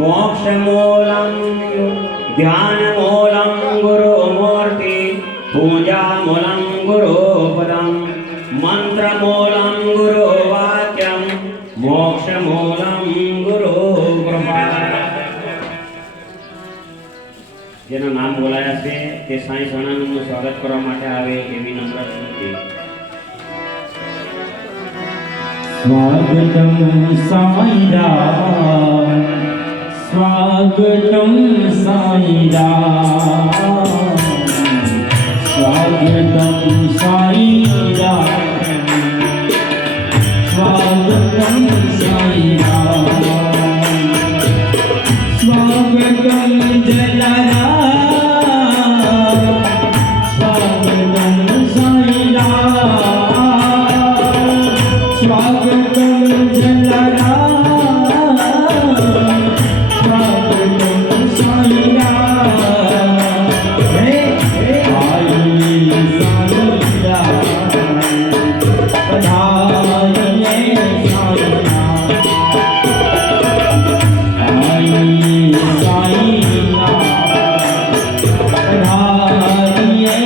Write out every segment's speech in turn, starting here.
मोक्षमूलं ध्यानमूलं गुरुमूर्ति पूजामूलं गुरुपदं मंत्रमूलं गुरुवाक्यं मोक्षमूलं गुरुकृपा। જેના નામ બોલાયા છે તે સાંઈ સણાનંદનું સ્વાગત કરવા માટે આવે એવી નમ્ર વિનંતી। स्वागतं साईराम स्वागतं साईराम स्वागतं साईराम स्वागतं साईराम स्वागतं जलाराम स्वागतं साईराम स्वागतं जलाराम स्वागतं साईराम आइए साईराम पधारिए साईराम आइए साईराम पधारिए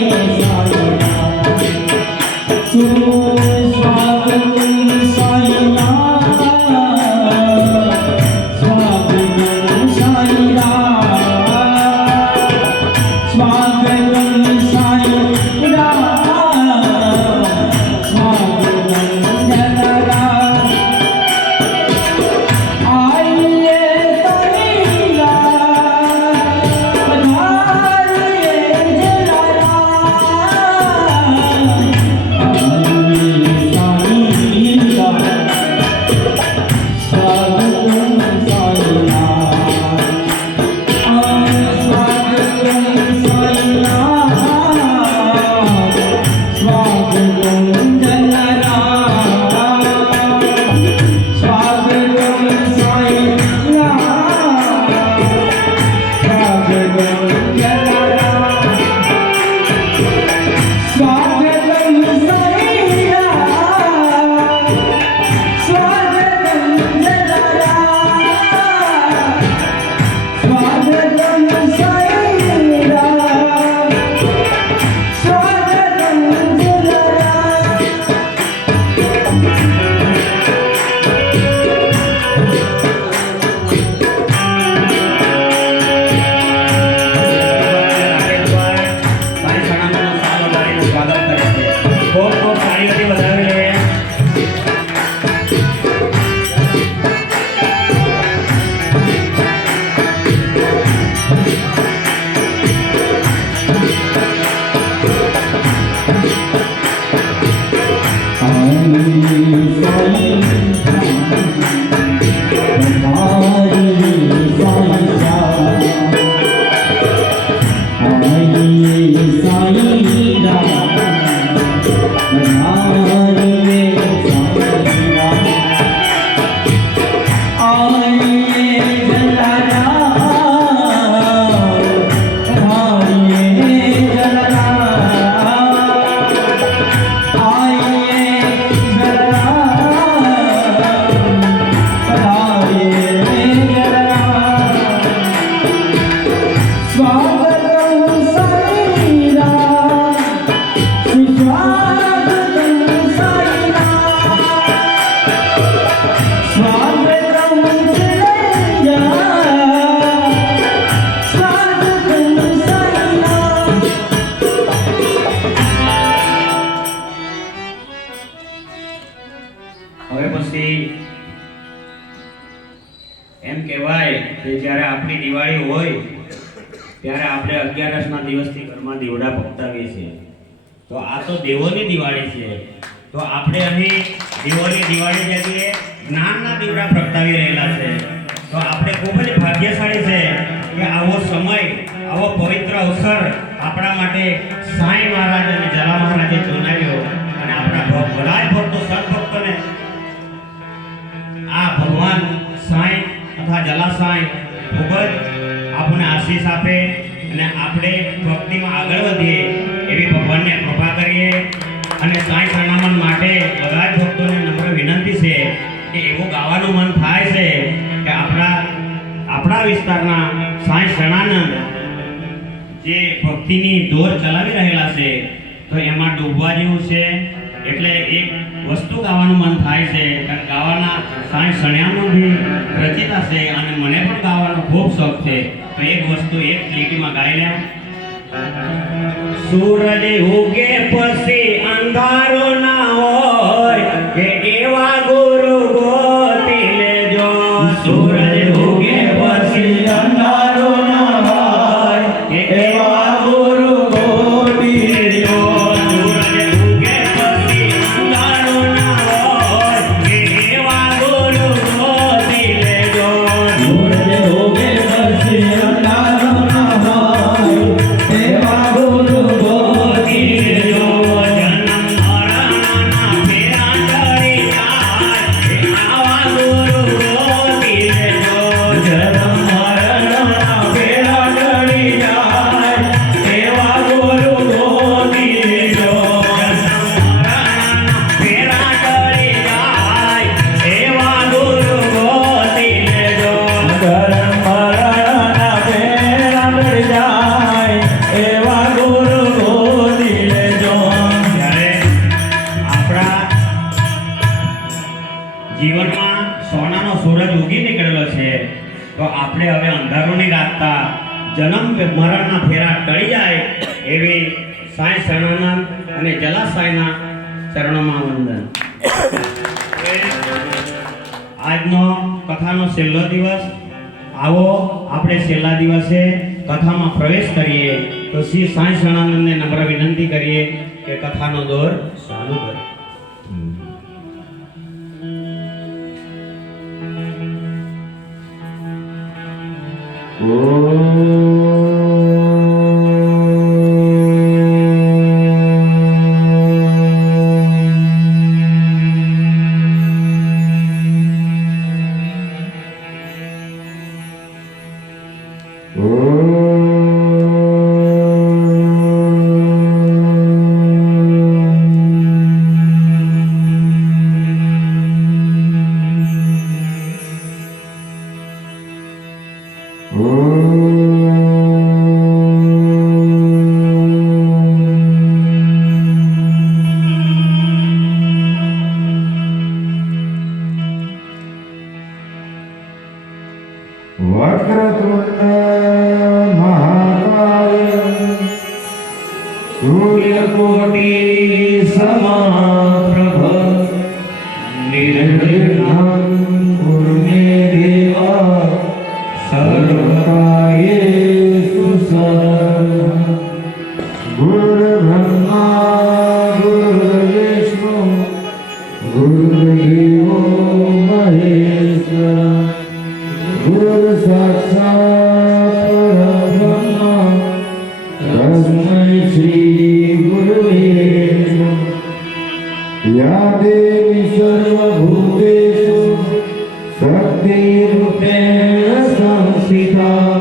હવે પછી એમ કહેવાય કે જ્યારે આપણી દિવાળી હોય ત્યારે આપણે 11ના દિવસથી ઘરમાં દીવડા પ્રગટાવીએ છીએ। તો આ તો દેવોની દિવાળી છે, તો આપણે અહીં દેવોની દિવાળી જગ્યાએ જ્ઞાનના દીવડા પ્રગટાવી રહેલા છે। તો આપણે ખૂબ જ ભાગ્યશાળી છે કે આવો સમય, આવો પવિત્ર અવસર આપણા માટે સાંઈ મહારાજ અને જલા મહારાજે ચૂનાવ્યો અને આપણા બધા ભક્તો સદભક્તોને આ ભગવાન સાંઈ તથા જલા સાંઈ ખૂબ જ આપણને આશીષ આપે અને આપણે ભક્તિમાં આગળ વધીએ એવી ભગવાનને કૃપા કરીએ। અને સાંઈ સણામન માટે બધા જ ભક્તોને નમ્ર વિનંતી છે કે એવું ગાવાનું મન થાય છે કે આપણા ભક્તિની દોર ચલાવી રહેલા છે તો એમાં ડૂબવા જેવું છે. એટલે એક વસ્તુ ગાવાનું મન થાય છે, કારણ ગાવાના સાંઈ સણ્યાનો બી રચિતા છે અને મને પણ ગાવાનો ખૂબ શોખ છે. તો એક વસ્તુ એક લીટીમાં ગાઈ લે. સૂરજ ઉગે પછી અંધારો ના હોય કે એવા ગુરુ ગોતી લેજો. સૂરજ ઉગે પછી અંધારો ના હોય કે એવા ગુરુ ગોતી લેજો. સૂરજ ઉગે પછી અંધારો ના હોય કે એવા ગુરુ ગોતી લેજો. સૂરજ ઉગે પછી અંધારો ના હોય એવા ગુરુ ગોતી લેજો. જન્મ મરણના ફેરા ટળી જાય આવા ગુરુ ગોતી લેજો. જન્મ મરણના ફેરા ટળી જાય એવા ગુરુ ગોતી લેજો. ફેરા ટળી જાય એવા ગુરુ ગોતી લેજો. જન્મ મરણના ફેરા ટળી જાય એવા ગુરુ ગોતી લેજો. જ્યારે આપણા જીવનમાં સોનાનો સૂરજ ઉગી નીકળેલો છે તો આપણે હવે અંધારું નહીં રાખતા. જન્મ મરણના ફેરા ટળી જાય એવી સાંઈ શરણાનંદ અને જલાસાઈના ચરણોમાં વંદન. આજનો કથાનો છેલ્લો દિવસ. આવો આપણે છેલ્લા દિવસે કથામાં પ્રવેશ કરીએ. તો શ્રી સાંઈ શરણાનંદને નમ્ર વિનંતી કરીએ કે કથાનો દોર ચાલુ કરે. વક્રતુંડ મહાકાય સૂર્યકોટિ સમાપ્રભ નિર્વિઘ્नं કુરુ મે દેવ સર્વકાર્યેષુ સર્વદા. ગુરુર્બ્રહ્મા ગુરુર્વિષ્ણુ ગુરુર્દેવો મહેશ્વર ગુરુ સાક્ષાત પરબ્રહ્મ તસ્મૈ શ્રી ગુરવે નમઃ. યા દેવી સર્વભૂતેષુ શક્તિરૂપેણ સંસ્થિતા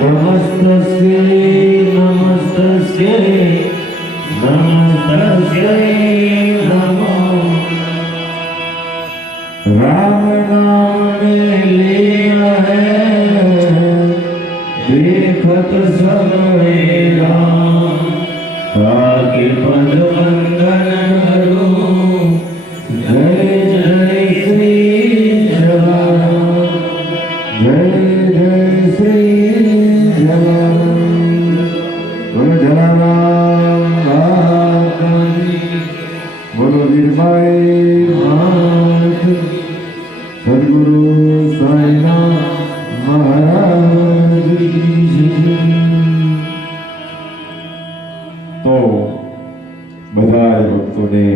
નમસ્તસ્યૈ નમસ્તસ્યૈ નમસ્તસ્યૈ નમઃ. राम नाम में लिया है देखत समय राम ताकि पद वंदन करूं जय जय श्री जवान जय जय श्री जवान बोलो जलाराम बोलो वीरबाई मात सद्गुरु साईनाथ महाराज की जय. तो બધા ભક્તોને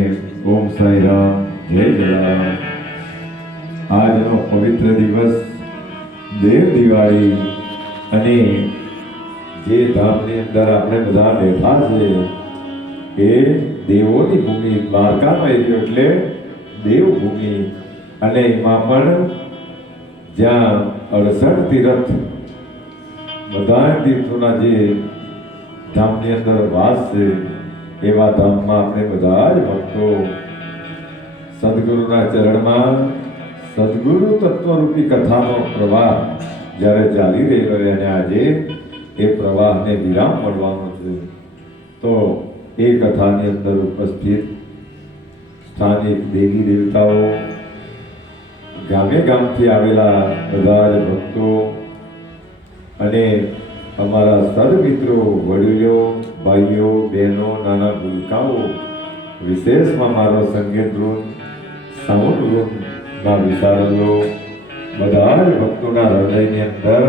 ઓમ સાઈ રામ જય જલારામ. આજનો પવિત્ર દિવસ દેવ દિવાળી અને જે ધામની અંદર આપણે બધા બેઠા છે એ દેવોની ભૂમિ દ્વારકામાં એવી એટલે દેવભૂમિ અને એમાં પણ જ્યાં 68 તીર્થ બધા તીર્થોના જે ધામની અંદર વાસ છે એવા ધામમાં આપણે બધા જ ભક્તો સદગુરુના ચરણમાં સદગુરુ તત્વરૂપી કથાનો પ્રવાહ જ્યારે ચાલી રહ્યો અને આજે એ પ્રવાહને વિરામ મળવાનો છે. તો એ કથાની અંદર ઉપસ્થિત સ્થાનિક દેવી દેવતાઓ, ગામે ગામથી આવેલા બધા જ ભક્તો અને અમારા સદમિત્રો, વડીલો, ભાઈઓ, બહેનો, નાના ભૂલકાઓ, વિશેષમાં મારો સંગીત વૃંદ, સાઉન્ડ વૃંદના વિશારદો, બધા જ ભક્તોના હૃદયની અંદર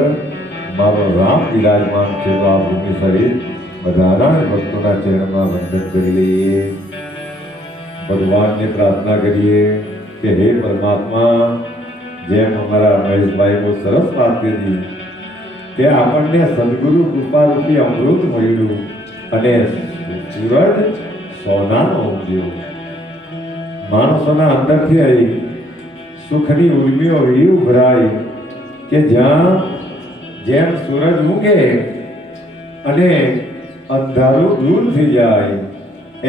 મારો રામ વિરાજમાન છે. તો આ ભૂમિ સહિત બધાના જ ભક્તોના ચરણમાં વંદન કરી લઈએ. ભગવાનને પ્રાર્થના કરીએ કે હે પરમાત્મા, જેમ અમારા મહેશભાઈ બહુ સરસ વાત કરી કે આપણને સદગુરુ કૃપારૂપી અમૃત મળ્યું અને સૂરજ સોનાનો ઉગ્યો. માણસોના અંદરથી આવી સુખની ઉર્મિઓ એવી ઉભરાઈ કે જ્યાં જેમ સૂરજ મૂકે અને અંધારું દૂર થઈ જાય,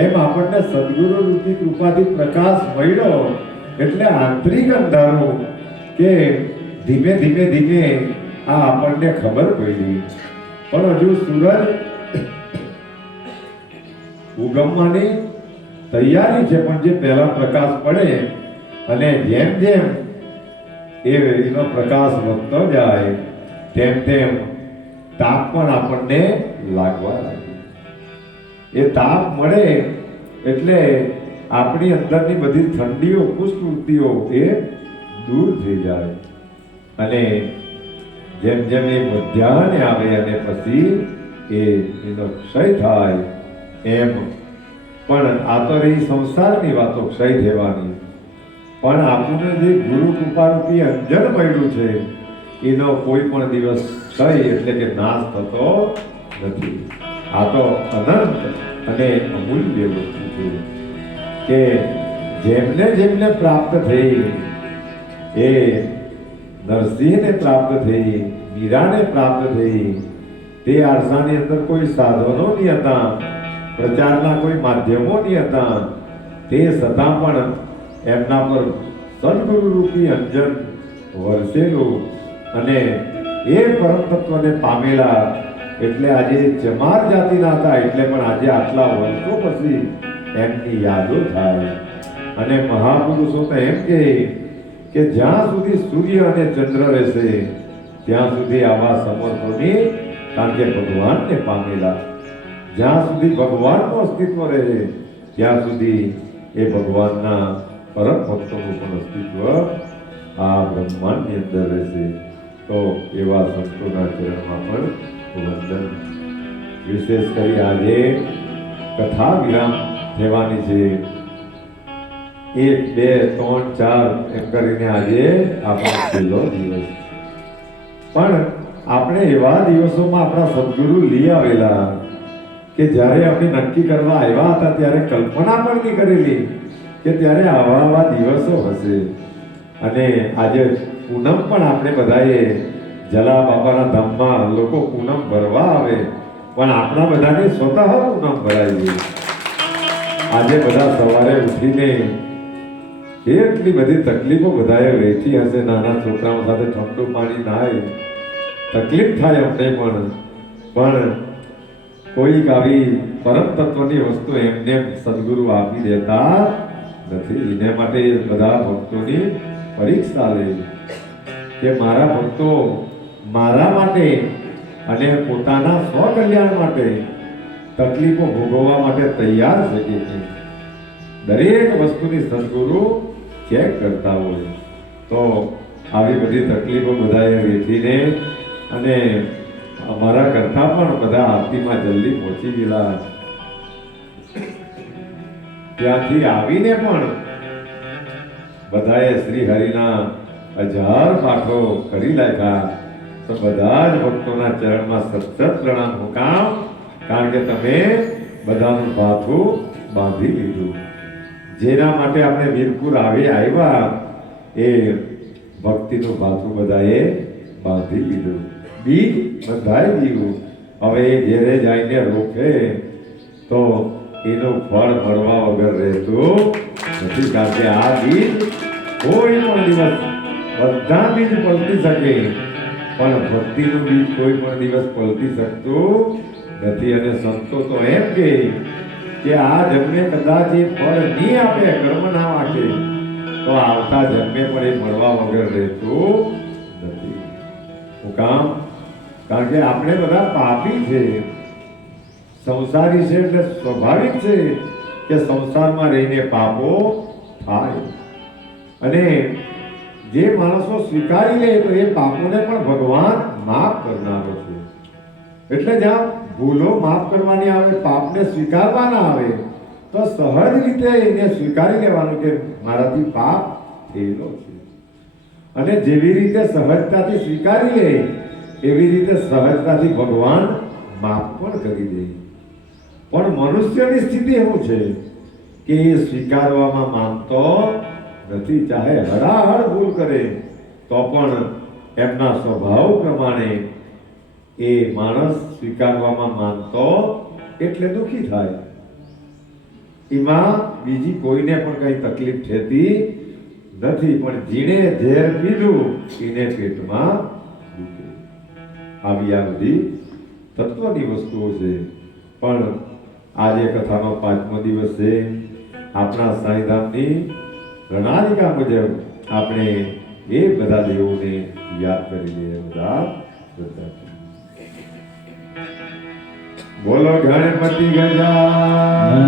એમ આપણને સદગુરુ રૂપી કૃપાથી પ્રકાશ મળ્યો. એટલે આંતરિક અંધારું કે ધીમે ધીમે ધીમે આ આપણને ખબર પડી. પણ હજુ સૂરજ ઉગમવાની તૈયારી છે. પણ જે પહેલા પ્રકાશ પડે અને જેમ જેમ એનો પ્રકાશ વધતો જાય તેમ તેમ તાપ પણ આપણને લાગવા લાગે. એ તાપ મળે એટલે આપણી અંદરની બધી ઠંડીઓ, કુસ્મૃતિઓ એ દૂર થઈ જાય અને જેમ જેમ એ મધ્યાહને આવે અને પછી એનો ક્ષય થાય એમ. પણ આ તો રહી સંસારની વાતો, ક્ષય થવાની. પણ આપણને જે ગુરુ કૃપારૂપી અંજન મળ્યું છે એનો કોઈ પણ દિવસ ક્ષય એટલે કે નાશ થતો નથી. આ તો અનંત અને અમૂલ્ય વસ્તુ છે કે જેમને જેમને પ્રાપ્ત થઈ, એ નરસિંહને પ્રાપ્ત થઈ, મીરાને પ્રાપ્ત થઈ, તે આરસાની અંદર કોઈ સાધનો નહીં હતા, પ્રચારના કોઈ માધ્યમો નહીં હતા, તે છતાં પણ એમના પર સદગુરુ રૂપી અંજન વરસેલું અને એ પરમ તત્વને પામેલા. એટલે આજે ચમાર જાતિના હતા એટલે પણ આજે આટલા વર્ષો પછી એમની યાદો થાય. અને મહાપુરુષો તો એમ કહે કે જ્યાં સુધી સૂર્ય અને ચંદ્ર રહેશે ત્યાં સુધી આવા સમર્થોની, કારણ કે ભગવાનને પામેલા, જ્યાં સુધી ભગવાનનું અસ્તિત્વ રહે ત્યાં સુધી એ ભગવાનના પરમ ભક્તોનું પણ અસ્તિત્વ આ બ્રહ્માંડની અંદર રહેશે. તો એવા સંતોના ચરણમાં પણ વંદન. વિશેષ કરી આજે કથા વિરામ થવાની છે. 1, 2, 3, 4 એમ કરીને આજે આપણો છેલ્લો દિવસ. પણ આપણે એવા દિવસોમાં આપણા સદગુરુ લઈ આવેલા કે જ્યારે આપણે નક્કી કરવા આવ્યા હતા ત્યારે કલ્પના પણ નહીં કરેલી કે ત્યારે આવા દિવસો હશે. અને આજે પૂનમ પણ આપણે બધાએ જલા બાપાના ધામમાં લોકો પૂનમ ભરવા આવે, પણ આપણા બધાને સ્વતઃ પૂનમ ભરાય. આજે બધા સવારે ઉઠીને એટલી બધી તકલીફો બધાએ વેઠી હશે. નાના છોકરાઓ સાથે ઠંડુ પાણી નાય, તકલીફ થાય અમને પણ કોઈક આવી પરમ તત્વની વસ્તુ એમને સદગુરુ આપી દેતા નથી. એને માટે બધા ભક્તોની પરીક્ષા લે કે મારા ભક્તો મારા માટે અને પોતાના સ્વકલ્યાણ માટે તકલીફો ભોગવવા માટે તૈયાર છે કે દરેક વસ્તુની સદગુરુ ચેક કરતા હોય. તો આવી બધી તકલીફો બધાએ વેઠીને અને અમારા કરતા પણ બધા આરતીમાં જલ્દી પહોંચી ગયેલા, ત્યાંથી આવીને પણ બધાએ શ્રી હરિના 1000 પાઠો કરી નાખ્યા. તો બધા જ ભક્તોના ચરણમાં સતત પ્રણામ. હું કામ? કારણ કે તમે બધાનું ભાથું બાંધી લીધું. જેના માટે આપણે વીરપુર આવ્યા એ ભક્તિનું ભાથું બધાએ બાંધી લીધું. બીજ બંધાઈ ગયું. હવે એ ઘેરે જઈને રોપે તો એનું ફળ મળવા વગર રહેતું નથી. કારણ કે આ બીજ કોઈ પણ દિવસ, બધા બીજ પલટી શકે પણ ભક્તિનું બીજ કોઈ પણ દિવસ પલટી શકતું નથી. અને સંતો તો એમ કહે કે આ જન્મે કદાચ એ ફળ નહીં આપે, કર્મ ના વાંકે, તો આવતા જન્મે પણ એ મળવા વગર રહેતું નથી. શું કામ? કારણ કે આપણે બધા પાપી છે, સંસારી છે, એટલે સ્વાભાવિક છે કે સંસારમાં રહીને પાપો થાય. અને જે માણસો સ્વીકારી લે તો એ પાપોને પણ ભગવાન માફ કરનારો છે. એટલે જ્યાં ભૂલો માફ કરવાની આવે, પાપને સ્વીકારવાના આવે, તો સહજ રીતે એને સ્વીકારી લેવાનું કે મારાથી પાપ થયેલો છે. અને જેવી રીતે સહજતાથી સ્વીકારી લે એવી રીતે સહજતાથી ભગવાન માફ પણ કરી દે. પણ મનુષ્યની સ્થિતિ એવું છે કે એ સ્વીકારવામાં માનતો નથી. ચાહે હડાહડ ભૂલ કરે તો પણ એમના સ્વભાવ પ્રમાણે એ માણસ સ્વીકારવામાં માનતો એટલે દુઃખી થાય. એમાં બીજી કોઈને પણ કઈ તકલીફ થતી નથી. પણ જીણે ઝેર પીધું એને પેટમાં દુખે. આવી આ બધી તત્વની વસ્તુઓ છે. પણ આજે કથાનો 5મો દિવસ છે. આપણા સાંઈધામની પ્રણાલિકા મુજબ આપણે એ બધા દેવોને યાદ કરી લઈએ. બધા શ્રદ્ધાથી બોલો ગણપતિ ગજા.